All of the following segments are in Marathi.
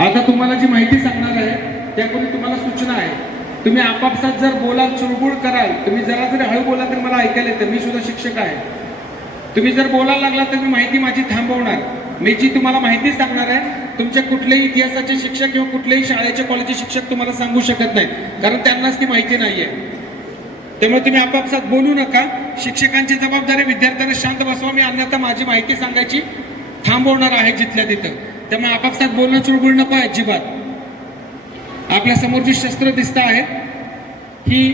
आता तुम्हाला जी माहिती सांगणार आहे त्यापूर्वी तुम्हाला सूचना आहे, तुम्ही आपापसात जर बोलाल, चुळबुळ कराल, तुम्ही जरा जरी हळू बोला तर मला ऐकायला येतं. मी सुद्धा शिक्षक आहे. तुम्ही जर बोलायला लागला तर मी माहिती माझी थांबवणार. मी जी तुम्हाला माहिती सांगणार आहे तुमचे कुठलेही इतिहासाचे शिक्षक किंवा कुठलेही शाळेचे कॉलेजचे शिक्षक तुम्हाला सांगू शकत नाहीत, कारण त्यांनाच ती माहिती नाहीये. त्यामुळे तुम्ही आपापसात बोलू नका. शिक्षकांची जबाबदारी विद्यार्थ्यांना शांत बसवा. मी अन्यथा माझी माहिती सांगायची थांबवणार आहे जिथल्या तिथं. त्यामुळे आपापसात बोलणं, चुळबुळ नको अजिबात. आपल्या समोर जी शस्त्र दिसत आहेत ही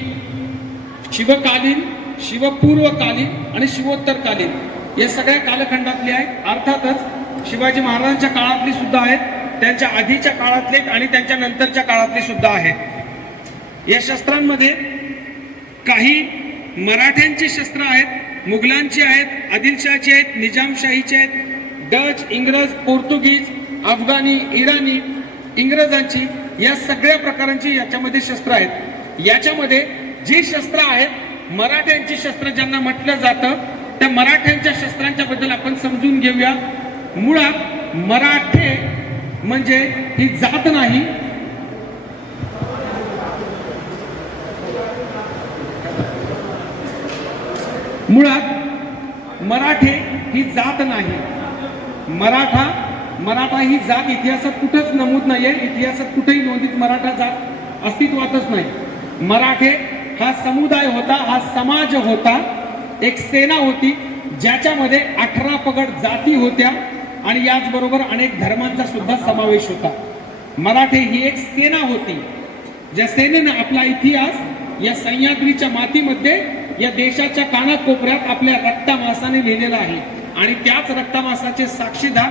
शिवकालीन, शिवपूर्वकालीन आणि शिवोत्तरकालीन या सगळ्या कालखंडातली आहेत. अर्थातच शिवाजी महाराजांच्या काळातली सुद्धा आहेत, त्यांच्या आधीच्या काळातले आणि त्यांच्या नंतरच्या काळातली सुद्धा आहेत. या शस्त्रांमध्ये काही मराठ्यांची शस्त्र आहेत, मुघलांची आहेत, आदिलशाहीची आहेत, निजामशाहीची आहेत, डच, इंग्रज, पोर्तुगीज, अफगाणी, इराणी, इंग्रजांची, या सगळ्या प्रकारांची याच्यामध्ये शस्त्र आहेत. याच्यामध्ये जी शस्त्र आहेत, मराठ्यांची शस्त्र ज्यांना म्हटलं जातं, त्या मराठ्यांच्या शस्त्रांच्या बद्दल आपण समजून घेऊया. मुळात मराठे म्हणजे ही जात नाही, मुळात मराठे ही जात नाही. मराठा ही जात इतिहासात कुठंच नमूद नाहीये. इतिहासात कुठेही नोंदीत मराठा जात अस्तित्वातच नाही. मराठे हा समुदाय होता, हा समाज होता, एक सेना होती ज्याच्यामध्ये 18 पगड जाती होत्या आणि याचबरोबर अनेक धर्मांचा सुद्धा समावेश होता. मराठे ही एक सेना होती, ज्या सेनेनं आपला इतिहास या सह्याद्रीच्या मातीमध्ये या देशाच्या कानाकोपऱ्यात आपल्या रक्तामासाने लिहिलेला आहे. आणि त्याच रक्तामासाचे साक्षीदार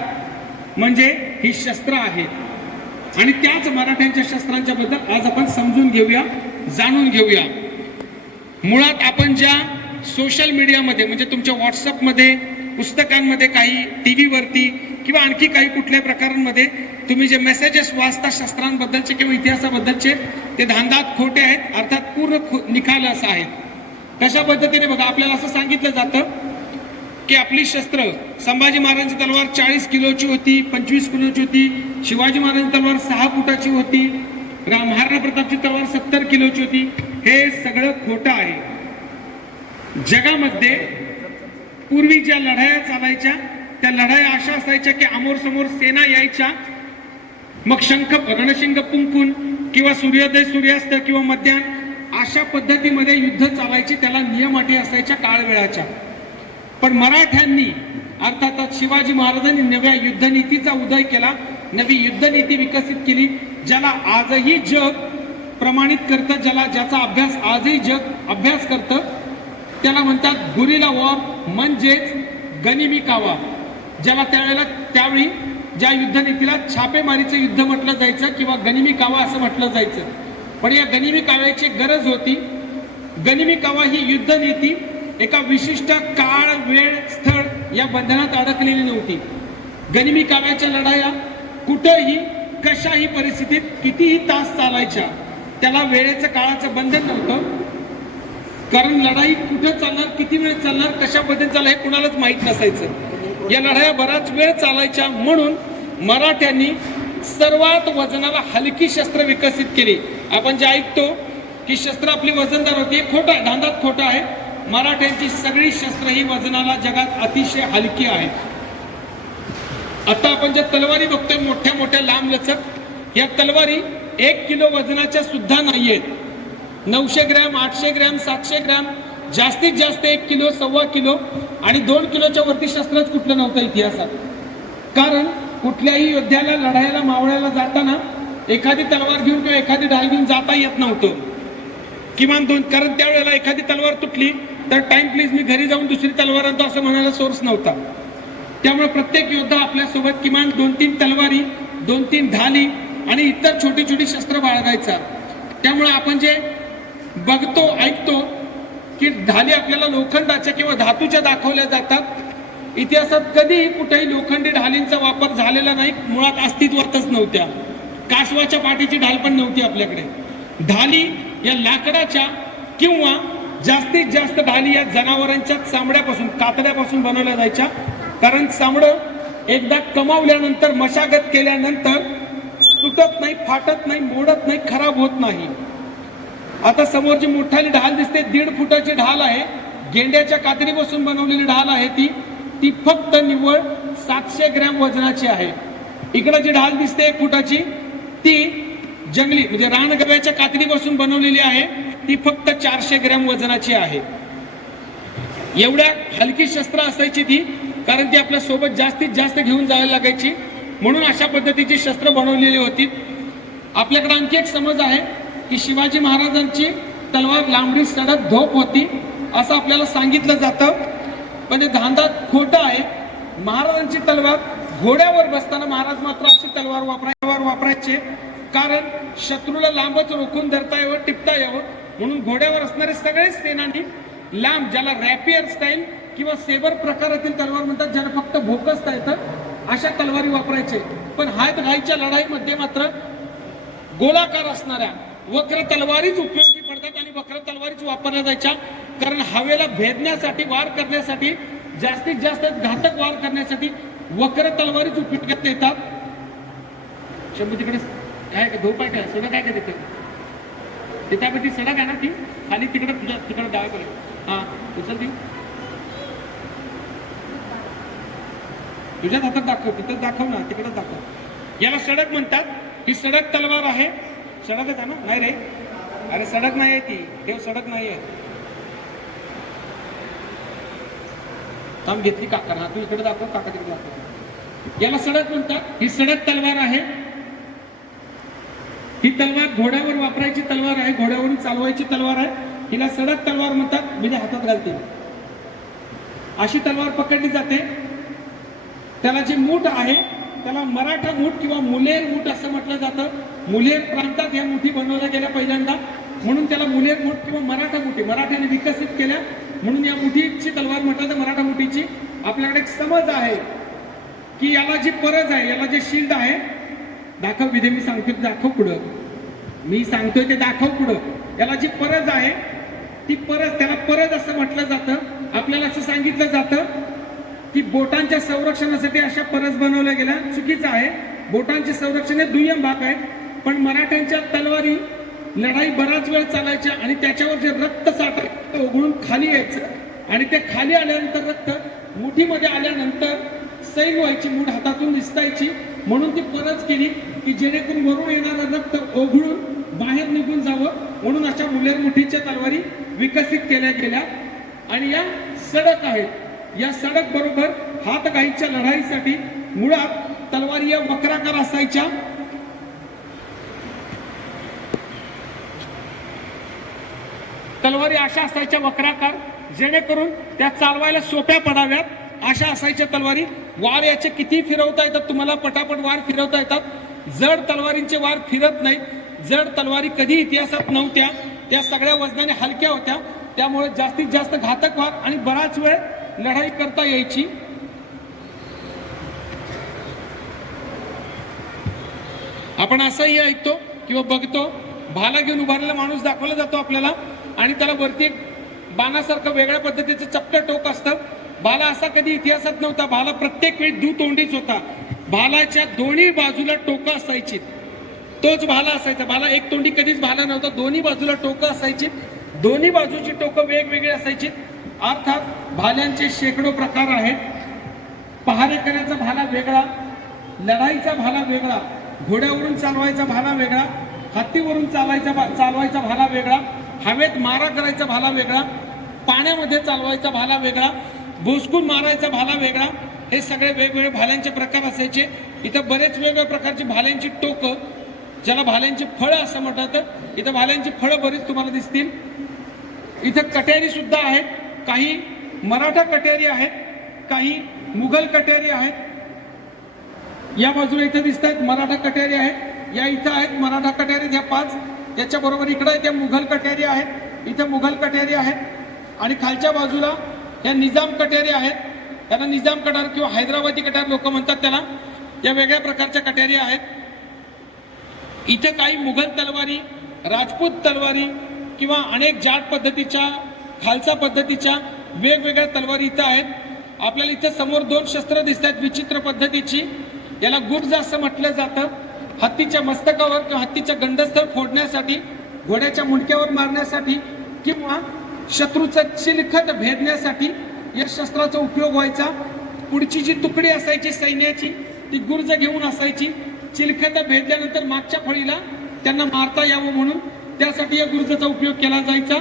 म्हणजे ही शस्त्र आहेत. आणि त्याच मराठ्यांच्या शस्त्रांच्या बद्दल आज आपण समजून घेऊया, जाणून घेऊया. मुळात आपण ज्या सोशल मीडियामध्ये म्हणजे तुमच्या व्हॉट्सअपमध्ये, पुस्तकांमध्ये, काही टीव्ही वरती किंवा आणखी काही कुठल्या प्रकारांमध्ये तुम्ही जे मेसेजेस वाचता शस्त्रांबद्दलचे किंवा इतिहासाबद्दलचे, ते धांदात खोटे आहेत, अर्थात पूर्ण निखालस आहेत. कशा पद्धतीने बघा, आपल्याला असं सांगितलं जातं की आपली शस्त्र, संभाजी महाराजांची तलवार 40 किलोची होती, 25 किलोची होती, शिवाजी महाराजांची तलवार 6 फुटाची होती, महाराणा प्रतापची तलवार 70 किलोची होती. हे सगळं खोटं आहे. जगामध्ये पूर्वी ज्या लढाया चालायच्या त्या लढाया अशा असायच्या की समोर समोर सेना यायच्या, मग शंख रणशिंग पुंकून किंवा सूर्योदय सूर्यास्त किंवा मध्याह्न अशा पद्धतीमध्ये युद्ध चालायचे. त्याला नियम अटी असायच्या काळवेळाच्या. पण मराठ्यांनी अर्थातच शिवाजी महाराजांनी नव्या युद्धनीतीचा उदय केला, नवी युद्धनीती विकसित केली, ज्याला आजही जग प्रमाणित करतं, ज्याचा अभ्यास आजही जग अभ्यास करतं. त्याला म्हणतात गुरिला वॉर, म्हणजेच गनिमी कावा, ज्याला त्यावेळी ज्या युद्धनीतीला छापेमारीचं युद्ध म्हटलं जायचं किंवा गनिमी कावा असं म्हटलं जायचं. पण या गनिमी काव्याची गरज होती. गनिमी कावा ही युद्धनीती एका विशिष्ट काळ, वेळ, स्थळ या बंधनात अडकलेली नव्हती. गनिमी काव्याच्या लढाया कुठेही कशाही परिस्थितीत कितीही तास चालायच्या. त्याला वेळेचं, काळाचं बंधन नव्हतं, कारण लढाई कुठं चालणार, किती वेळ चालणार, कशा पद्धतीने चालणार हे कुणालाच माहीत नसायचं. या लढाया बराच वेळ चालायच्या, म्हणून मराठ्यांनी सर्वात वजनाला हलकी शस्त्र विकसित केली. आपण जे ऐकतो की शस्त्र आपली वजनदार होती, हे खोटं आहे, धांदात खोटं आहे. मराठ्यांची सगळी शस्त्र ही वजनाला जगात अतिशय हलकी आहेत. आता आपण ज्या तलवारी बघतोय मोठ्या मोठ्या लांब लचक, या तलवारी 1 किलो वजनाच्या सुद्धा नाहीयेत. 900 ग्रॅम, 800 ग्रॅम, 700 ग्रॅम, जास्तीत जास्त 1 किलो, 1.25 किलो आणि 2 किलोच्या वरती शस्त्रच कुठलं नव्हतं इतिहासात. कारण कुठल्याही योद्ध्याला लढायला, मावळ्याला जाताना एखादी तलवार घेऊन किंवा एखादी ढाल घेऊन जाता येत नव्हतं. किमान 2, कारण त्यावेळेला एखादी तलवार तुटली तर टाइम प्लीज मी घरी जाऊन दुसरी तलवार आणतो असं म्हणायला सोर्स नव्हता. त्यामुळे प्रत्येक योद्धा आपल्यासोबत किमान 2-3 तलवारी, 2-3 ढाली आणि इतर छोटी छोटी शस्त्र बाळगायचा. त्यामुळे आपण जे बघतो, ऐकतो की ढाली आपल्याला लोखंडाच्या किंवा धातूच्या दाखवल्या जातात. इतिहासात कधीही कुठेही लोखंडी ढालींचा वापर झालेला नाही, मुळात अस्तित्वातच नव्हत्या. कासवाच्या पाठीची ढाल पण नव्हती आपल्याकडे. ढाली या लाकडाच्या किंवा जास्तीत जास्त ढाली या जनावरांच्या चामड्यापासून, कातड्यापासून बनवल्या जायच्या. कारण चामडं एकदा कमावल्यानंतर, मशागत केल्यानंतर तुटत नाही, फाटत नाही, मोडत नाही, खराब होत नाही. आता समोर जी मोठाली ढाल दिसते 1.5 फुटाची ढाल आहे, गेंड्याच्या कातडीपासून बनवलेली ढाल आहे ती फक्त निव्वळ 700 ग्रॅम वजनाची आहे. इकडे जी ढाल दिसते 1 फुटाची ती जंगली म्हणजे रानगव्याच्या कातडीपासून बनवलेली आहे, ती फक्त 400 ग्रॅम वजनाची आहे. एवढ्या हलकी शस्त्र असायची ती, कारण ती आपल्या सोबत जास्तीत जास्त घेऊन जायला लागायची, म्हणून अशा पद्धतीची शस्त्र बनवलेली होती. आपल्याकडे आणखी एक समज आहे की शिवाजी महाराजांची तलवार लांबडी सडक धोप होती असं आपल्याला सांगितलं जातं, पण ते धांदा खोटं आहे. महाराजांची तलवार घोड्यावर बसताना महाराज मात्र अशी तलवार वापरायचे, कारण शत्रूला लांबच रोखून धरता यावं, टिपता यावं म्हणून घोड्यावर असणारे सगळे सेनानी लांब, ज्याला रॅपियर स्टाईल किंवा सेबर प्रकारातील तलवार म्हणतात, ज्याला फक्त भोकसता येतं, अशा तलवारी वापरायचे. पण हातघाईच्या लढाईमध्ये मात्र गोलाकार असणाऱ्या वक्र तलवारीच उपयोगी पडतात आणि वक्र तलवारीच वापरल्या जायच्या, कारण हवेला भेदण्यासाठी, वार करण्यासाठी, जास्तीत जास्त घातक वार करण्यासाठी वक्र तलवारीच उपयोगात येतात. शंभू तिकडे काय धोप आहे, काय सडक आहे का तिथे ती सडक आहे ना, ती खाली तिकडे तिकडे डाव्याकडे, हा उचल ती तुझ्याच हातात दाखव, तिथं दाखव ना, तिकडे दाखव. याला सडक म्हणतात. ही सडक तलवार आहे. सडकच आहे ना? नाही रे, अरे सडक नाही आहे ती, हे सडक नाही आहे. थांब घेतली काका, हा तू इकडे दाखव, काका तिकडे दाखव. याला सडक म्हणतात. ही सडक तलवार आहे. ही तलवार घोड्यावर वापरायची तलवार आहे, घोड्यावरून चालवायची तलवार आहे. हिला सडक तलवार म्हणतात, म्हणजे हातात घालते अशी तलवार पकडली जाते. त्याला जे मूठ आहे त्याला मराठा मूठ किंवा मुलेर मूठ असं म्हटलं जातं. मुलेर प्रांतात या मुठी बनवल्या गेल्या पहिल्यांदा, म्हणून त्याला मुलेर मूठ किंवा मराठा मुठी मराठ्याने विकसित केल्या, म्हणून या मुठीची तलवार म्हटलं तर मराठा मुठीची. आपल्याकडे एक समज आहे की याला जी परज आहे, याला जे शिल्ड आहे, दाखव विधे, मी सांगतोय दाखव पुढं, मी सांगतोय ते दाखव पुढं. याला जी परज आहे ती परज, त्याला परज असं म्हटलं जातं. आपल्याला असं सांगितलं जातं की बोटांच्या संरक्षणासाठी अशा परस बनवल्या गेल्या. चुकीचं आहे. बोटांचे संरक्षण हे दुय्यम भाग आहे, पण मराठ्यांच्या तलवारी लढाई बराच वेळ चालायच्या आणि त्याच्यावर जे रक्त साठायचं ओघळून खाली यायचं आणि ते खाली आल्यानंतर रक्त मुठीमध्ये आल्यानंतर सैल व्हायची, मूठ हातातून दिसायची, म्हणून ती परस केली की जेणेकरून वरून येणारं रक्त ओघळून बाहेर निघून जावं, म्हणून अशा मुलेर मुठीच्या तलवारी विकसित केल्या गेल्या. आणि या सडक आहेत. या सडक बरोबर हातघाईच्या लढाईसाठी मुळात तलवारी या वक्राकार असायच्या. तलवारी अशा असायच्या वक्राकार, जेणेकरून त्या चालवायला सोप्या पडाव्यात, अशा असायच्या तलवारी. वार याचे किती फिरवता येतात, तुम्हाला पटापट वार फिरवता येतात. जड तलवारींचे वार फिरत नाहीत. जड तलवारी कधी इतिहासात नव्हत्या, त्या सगळ्या वजनाने हलक्या होत्या, त्यामुळे जास्तीत जास्त घातक वार आणि बराच वेळ लढाई करता यायची. आपण असंही ऐकतो किंवा बघतो, भाला घेऊन उभारलेला माणूस दाखवला जातो आपल्याला आणि त्याला वरती एक बाणासारखं वेगळ्या पद्धतीचं चपटं टोक असतं. भाला असा कधी इतिहासात नव्हता. भाला प्रत्येक वेळी दुतोंडीच होता. भालाच्या दोन्ही बाजूला टोकं असायची, तोच भाला असायचा. भाला एक तोंडी कधीच भाला नव्हता, दोन्ही बाजूला टोकं असायची. दोन्ही बाजूची टोकं वेगवेगळी असायची. अर्थात भाल्यांचे शेकडो प्रकार आहेत. पहारेकऱ्याचा भाला वेगळा, लढाईचा भाला वेगळा, घोड्यावरून चालवायचा भाला वेगळा, हत्तीवरून चालवायचा भाला वेगळा, हवेत मारा करायचा भाला वेगळा, पाण्यामध्ये चालवायचा भाला वेगळा, भोसकून मारायचा भाला वेगळा. हे सगळे वेगवेगळे भाल्यांचे प्रकार असायचे. इथं बरेच वेगवेगळ्या प्रकारची भाल्यांची टोकं, ज्याला भाल्यांची फळं असं म्हणतात, इथं भाल्यांची फळं बरीच तुम्हाला दिसतील. इथं कट्यारी सुद्धा आहेत. काही मराठा कट्यारी आहेत, काही मुघल कट्यारी आहेत. या बाजूला इथं दिसत आहेत मराठा कट्यारी आहेत. या इथं आहेत मराठा कट्यारी, ह्या 5. त्याच्या बरोबर इकडे त्या मुघल कट्यारी आहेत. इथं मुघल कट्यारी आहेत आणि खालच्या बाजूला या निजाम कट्यारी आहेत. त्यांना निजाम कटार किंवा हैदराबादी कटार लोक म्हणतात त्याला. या वेगळ्या प्रकारच्या कट्यारी आहेत. इथे काही मुघल तलवारी, राजपूत तलवारी किंवा अनेक जाट पद्धतीच्या, खालसा पद्धतीच्या वेगवेगळ्या तलवारी इथं आहेत. आपल्याला इथे समोर 2 शस्त्र दिसत आहेत विचित्र पद्धतीची. याला गुर्ज असं म्हटलं जातं. हत्तीच्या मस्तकावर किंवा हत्तीच्या गंडस्थळ फोडण्यासाठी, घोड्याच्या मुंडक्यावर मारण्यासाठी किंवा शत्रूचं चिलखत भेदण्यासाठी या शस्त्राचा उपयोग व्हायचा. पुढची जी तुकडी असायची सैन्याची ती गुर्ज घेऊन असायची. चिलखत भेदल्यानंतर मागच्या फळीला त्यांना मारता यावं म्हणून त्यासाठी या गुर्जाचा उपयोग केला जायचा.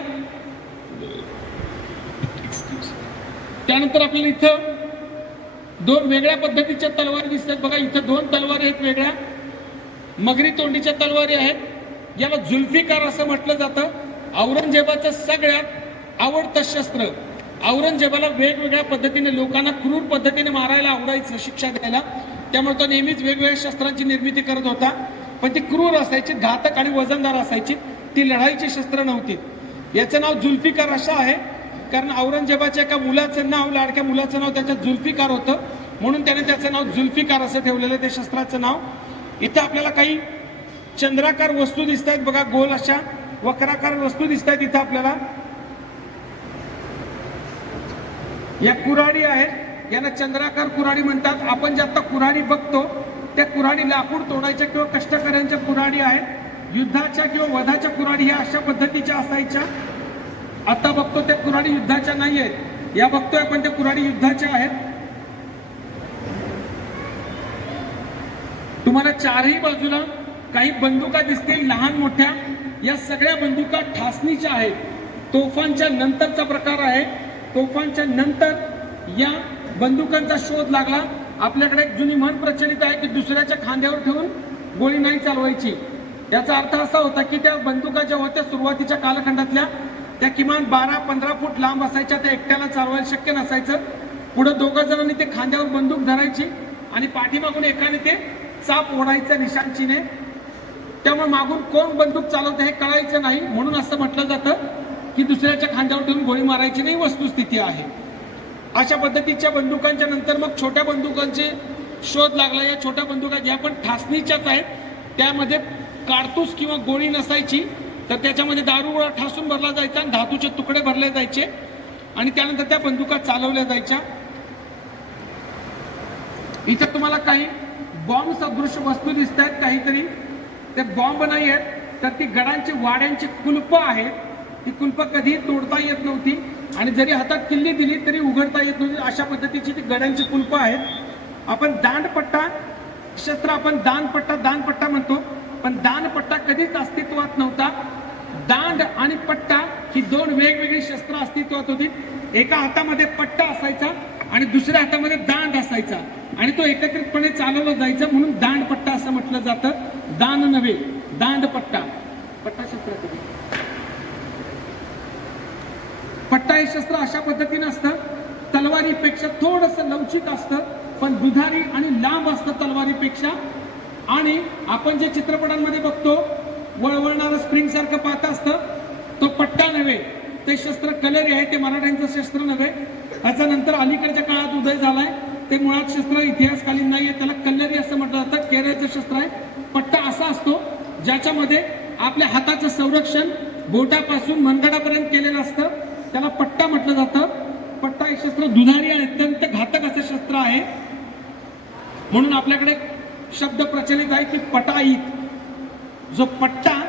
त्यानंतर आपल्याला इथं दोन वेगळ्या पद्धतीच्या तलवारी दिसतात बघा. इथं दोन तलवारी आहेत वेगळ्या, मगरी तोंडीच्या तलवारी आहेत. याला जुल्फिकार असं म्हटलं जातं. औरंगजेबाचं सगळ्यात आवडतं शस्त्र. औरंगजेबाला वेगवेगळ्या पद्धतीने लोकांना क्रूर पद्धतीने मारायला आवडायचं, शिक्षा द्यायला. त्यामुळे तो नेहमीच वेगवेगळ्या शस्त्रांची निर्मिती करत होता. पण ती क्रूर असायची, घातक आणि वजनदार असायची. ती लढाईची शस्त्र नव्हती. याचं नाव जुल्फिकार असं आहे कारण औरंगजेबाच्या एका मुलाचं नाव, लाडक्या मुलाचं नाव त्याच्यात जुल्फिकार होतं, म्हणून त्याने त्याचं नाव जुल्फिकार असं ठेवलेलं त्या शस्त्राचं नाव. इथं आपल्याला काही चंद्राकार वस्तू दिसत आहेत बघा, गोल अशा वक्राकार वस्तू दिसत आहेत इथं आपल्याला. या कुऱ्हाडी आहेत, यांना चंद्राकार कुऱ्हाडी म्हणतात. आपण जे आता कुऱ्हाडी बघतो त्या कुऱ्हाडी लाकूड तोडायच्या किंवा कष्टकऱ्यांच्या कुऱ्हाडी आहेत. युद्धाच्या किंवा वधाच्या कुऱ्हाडी ह्या अशा पद्धतीच्या असायच्या. आता बघतो त्या कुऱ्हाडी युद्धाच्या नाही आहेत, या बघतोय आपण त्या कुऱ्हाडी युद्धाच्या आहेत. तुम्हाला चारही बाजूला काही बंदुका दिसतील लहान मोठ्या. या सगळ्या बंदुका ठासणीच्या आहेत. तोफांच्या नंतरचा प्रकार आहे. तोफांच्या नंतर या बंदुकांचा शोध लागला. आपल्याकडे एक जुनी म्हण प्रचलित आहे की दुसऱ्याच्या खांद्यावर ठेवून गोळी नाही चालवायची. याचा अर्थ असा होता की त्या बंदुका ज्या होत्या सुरुवातीच्या कालखंडातल्या त्या किमान 12-15 फूट लांब असायच्या. त्या एकट्याला चालवायला शक्य नसायचं. पुढे दोघं जणांनी ते खांद्यावर बंदूक धरायची आणि पाठीमागून एकाने ते चाप ओढायचं निशांचीने. त्यामुळे मागून कोण बंदूक चालवतं हे कळायचं नाही, म्हणून असं म्हटलं जातं की दुसऱ्याच्या खांद्यावर ठेवून गोळी मारायची नाही, वस्तुस्थिती आहे. अशा पद्धतीच्या बंदुकांच्या नंतर मग छोट्या बंदुकांचे शोध लागला. या छोट्या बंदुका ज्या पण ठासणीच्याच आहेत, त्यामध्ये कारतूस किंवा गोळी नसायची, तर त्याच्यामध्ये दारूगोळा ठासून भरला जायचा आणि धातूचे तुकडे भरले जायचे आणि त्यानंतर त्या बंदुका चालवल्या जायच्या. इथं तुम्हाला काही बॉम्ब सदृश वस्तू दिसत आहेत काहीतरी. ते बॉम्ब नाही आहेत तर ती गडांची वाड्यांची कुलप आहेत. ती कुलप कधी तोडता येत नव्हती आणि जरी हातात किल्ली दिली तरी उघडता येत नव्हती. अशा पद्धतीची ती गडांची कुलप आहेत. आपण दांडपट्टा शस्त्र, आपण दानपट्टा म्हणतो, पण दानपट्टा कधीच अस्तित्वात नव्हता. दांड आणि पट्टा ही दोन वेगवेगळी शस्त्र अस्तित्वात होती. एका हातामध्ये पट्टा असायचा आणि दुसऱ्या हातामध्ये दांड असायचा आणि तो एकत्रितपणे चालवला जायचा, म्हणून दांडपट्टा असं म्हटलं जातं. दान नव्हे, दांडपट्टा. पट्टा शस्त्र पट्टा हे शस्त्र अशा पद्धतीने असतं, तलवारीपेक्षा थोडंसं लवचिक असतं, पण दुधारी आणि लांब असतं तलवारीपेक्षा. आणि आपण जे चित्रपटांमध्ये बघतो वळवळणारं स्प्रिंग सारखं पाहत असतं, तो पट्टा नव्हे, ते शस्त्र कलरी आहे. ते मराठ्यांचं शस्त्र नव्हे. याचा नंतर अलीकडच्या काळात उदय झालाय. ते मुळात शस्त्र इतिहासकालीन नाहीये, त्याला कल्लरी असं म्हटलं जातं. केरळचं शस्त्र आहे. पट्टा असा असतो ज्याच्यामध्ये आपल्या हाताचं संरक्षण बोटापासून मनगडापर्यंत केलेलं असतं, त्याला पट्टा म्हटलं जातं. पट्टा हे शस्त्र दुधारी आणि अत्यंत घातक असं शस्त्र आहे. म्हणून आपल्याकडे शब्द प्रचलित आहे की पटाईत. जो पट्टा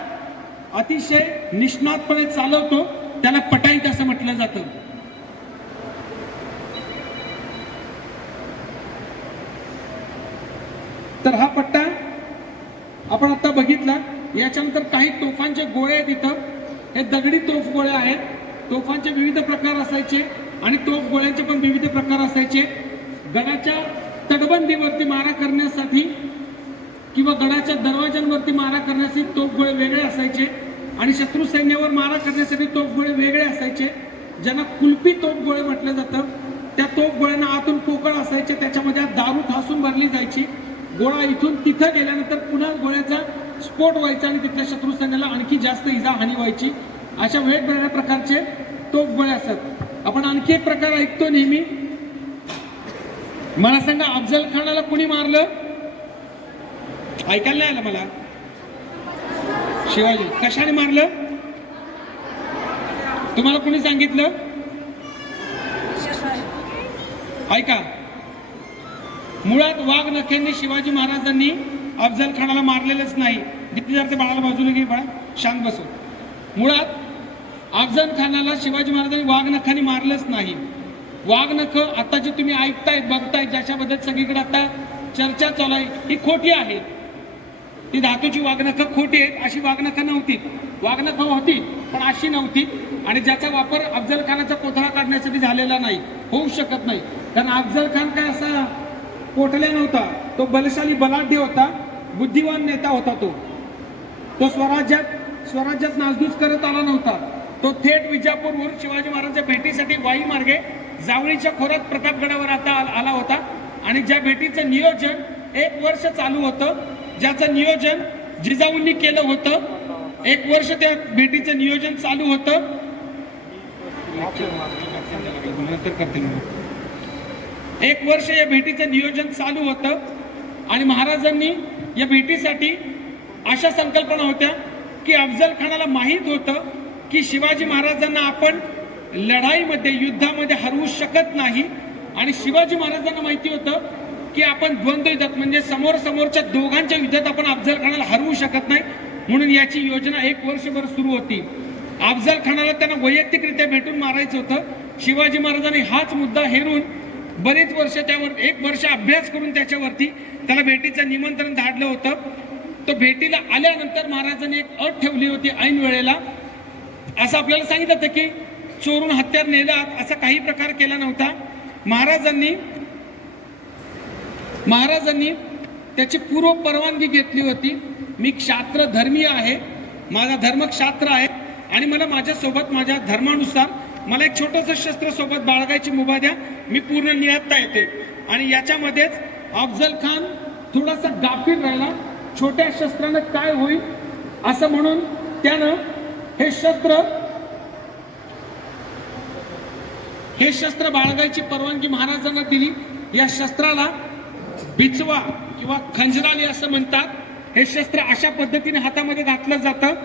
अतिशय निष्णातपणे चालवतो त्याला पटाईत असं म्हटलं जातं. तर हा पट्टा आपण आता बघितला. याच्यानंतर काही तोफांचे गोळे आहेत. इथं हे दगडी तोफ गोळे आहेत. तोफांचे विविध प्रकार असायचे आणि तोफ गोळ्यांचे पण विविध प्रकार असायचे. गडाच्या तटबंदीवरती मारा करण्यासाठी किंवा गडाच्या दरवाज्यांवरती मारा करण्यासाठी तोफगोळे वेगळे असायचे आणि शत्रू सैन्यावर मारा करण्यासाठी तोफगोळे वेगळे असायचे, ज्यांना कुलपी तोफगोळे म्हटलं जातं. त्या तोफगोळ्यांना आतून पोकळ असायचे, त्याच्यामध्ये दारू ठासून भरली जायची. गोळा इथून तिथं गेल्यानंतर पुन्हा गोळ्याचा स्फोट व्हायचा आणि तिथल्या शत्रू सैन्याला आणखी जास्त इजा हानी व्हायची. अशा वेगवेगळ्या प्रकारचे तोफगोळे असतात. आपण आणखी एक प्रकार ऐकतो नेहमी. मला सांगा, अफजल खानाला कुणी मारलं? ऐकायला नाही आलं मला. शिवाजी. कशाने मारलं तुम्हाला कुणी सांगितलं? ऐका, मुळात वाघ नखेंनी शिवाजी महाराजांनी अफजल खानाला मारलेलंच नाही. जिथे जर ते बाळाला बाजूला घे, बाळा शांत बसव. मुळात अफजल खानाला शिवाजी महाराजांनी वाघनखाने मारलंच नाही. वाघनख आता जे तुम्ही ऐकतायत बघतायत, ज्याच्याबद्दल सगळीकडे आता चर्चा चालू आहे, ही खोटी आहे. ती धातूची वाघनख खोटी आहेत. अशी वाघनख नव्हती. वाघनख होती पण अशी नव्हती. आणि ज्याचा वापर अफजल खानाचा कोथळा काढण्यासाठी झालेला नाही, होऊ शकत नाही. कारण अफजल खान काय असा पोटल्या नव्हता. तो बलशाली बलाढ्य होता, बुद्धिवान नेता होता. तो स्वराज्यात नासधूस करत आला नव्हता. तो थेट विजापूरवरून शिवाजी महाराजांच्या भेटीसाठी वाई मार्गे जावळीच्या खोऱ्यात प्रतापगडावर आता आला होता. आणि ज्या भेटीचं नियोजन 1 वर्ष चालू होतं, ज्याचं नियोजन जिजाऊंनी केलं होतं, 1 वर्ष त्या भेटीचं नियोजन चालू होतं. 1 वर्ष या भेटीचं नियोजन चालू होतं. आणि महाराजांनी या भेटीसाठी अशा संकल्पना होत्या की अफजल खानाला माहीत होतं की शिवाजी महाराजांना आपण लढाईमध्ये, युद्धामध्ये हरवू शकत नाही. आणि शिवाजी महाराजांना माहिती होतं की आपण द्वंद्व युद्धात म्हणजे समोरच्या दोघांच्या युद्धात आपण अफजल खानाला हरवू शकत नाही. म्हणून याची योजना 1 वर्षभर सुरू होती. अफजल खानाला त्यांना वैयक्तिकरित्या भेटून मारायचं होतं. शिवाजी महाराजांनी हाच मुद्दा हेरून बरेच वर्ष त्यावर 1 वर्ष अभ्यास करून त्याच्यावरती त्याला भेटीचं निमंत्रण धाडलं होतं. तो भेटीला आल्यानंतर महाराजांनी एक अट ठेवली होती ऐन वेळेला. असं आपल्याला सांगितलं होतं की चोरून हत्यार नेलात, असा काही प्रकार केला नव्हता. महाराजांनी त्याची पूर्व परवानगी घेतली होती. मी क्षात्र धर्मीय आहे, माझा धर्म क्षात्र आहे आणि मला माझ्यासोबत माझ्या धर्मानुसार मला एक छोटंसं शस्त्र सोबत बाळगायची मुभा द्या, मी पूर्ण निहत्ता येते. आणि याच्यामध्येच अफजल खान थोडासा गाफील राहिला. छोट्या शस्त्रानं काय होईल असं म्हणून त्यानं हे शस्त्र बाळगायची परवानगी महाराजांना दिली. या शस्त्राला बिचवा किंवा खंजराली असं म्हणतात. हे शस्त्र अशा पद्धतीने हातामध्ये घातलं जातं.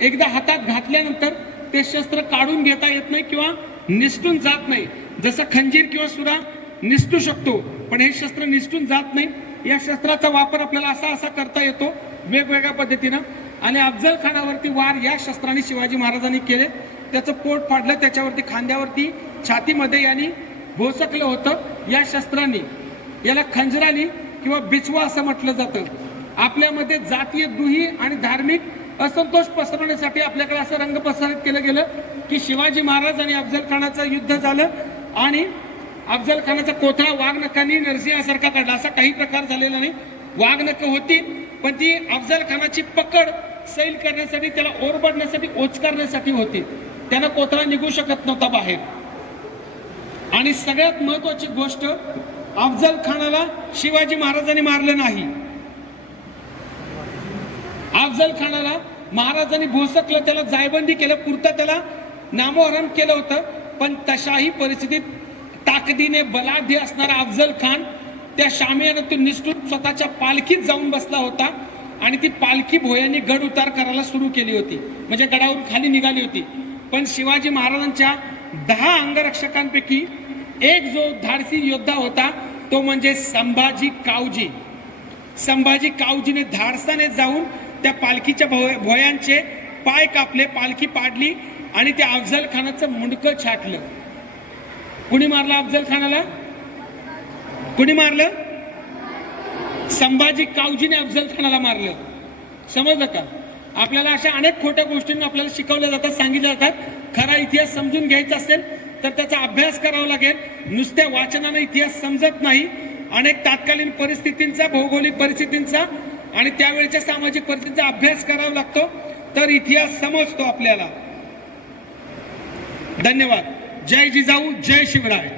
एकदा हातात घातल्यानंतर ते शस्त्र काढून घेता येत नाही किंवा निसटून जात नाही. जसं खंजीर किंवा सुरा निसटू शकतो, पण हे शस्त्र निसटून जात नाही. या शस्त्राचा वापर आपल्याला असा करता येतो वेगवेगळ्या पद्धतीनं. आणि अफजल खानावरती वार या शस्त्राने शिवाजी महाराजांनी केले. त्याचं पोट फाडलं, त्याच्यावरती खांद्यावरती छातीमध्ये यांनी भोसकलं होतं या शस्त्रांनी. याला खंजराली किंवा बिचवा असं म्हटलं जातं. आपल्यामध्ये जातीय दुही आणि धार्मिक असंतोष पसरवण्यासाठी आपल्याकडे असं रंग प्रसारित केलं गेलं की शिवाजी महाराज आणि अफजल खानाचं युद्ध झालं आणि अफजल खानाचा कोथळा वाघनखांनी नरसिंहासारखा काढला. असा काही प्रकार झालेला नाही. वाघनख होती पण ती अफजल खानाची पकड सैल करण्यासाठी, त्याला ओरबडण्यासाठी, ओचकारण्यासाठी होती. त्यानं कोथळा निघू शकत नव्हता बाहेर. आणि सगळ्यात महत्वाची गोष्ट, अफजल खानाला शिवाजी महाराजांनी मारलं नाही. अफजल खानाला महाराजांनी भोसकलं, त्याला जायबंदी केलं, पुरतं त्याला नामोहरम केलं होतं. पण तशाही परिस्थितीत ताकदीने बलाढ्य असणारा अफजल खान त्या शामियानातून निसटून स्वतःच्या पालखीत जाऊन बसला होता. आणि ती पालखी भोयांनी गड उतार करायला सुरू केली होती, म्हणजे गडावरून खाली निघाली होती. पण शिवाजी महाराजांच्या 10 अंगरक्षकांपैकी एक जो धाडसी योद्धा होता तो म्हणजे संभाजी कावजी. संभाजी कावजीने धाडसाने जाऊन त्या पालखीच्या भोयांचे पाय कापले, पालखी पाडली आणि त्या अफजल खानाचं मुंडकं छाटलं. कुणी मारलं अफजल खानाला? कुणी मारलं? संभाजी कावजीने अफजल खानाला मारलं. समजलं का? आपल्याला अशा अनेक खोट्या गोष्टींना आपल्याला शिकवल्या जातात, सांगितल्या जातात. खरा इतिहास समजून घ्यायचा असेल तर त्याचा अभ्यास करावा लागेल. नुसत्या वाचनाने इतिहास समजत नाही. अनेक तात्कालीन परिस्थितींचा, भौगोलिक परिस्थितींचा आणि त्यावेळच्या सामाजिक परिस्थितीचा अभ्यास करावा लागतो, तर इतिहास समजतो आपल्याला. धन्यवाद. जय जिजाऊ, जय शिवराय.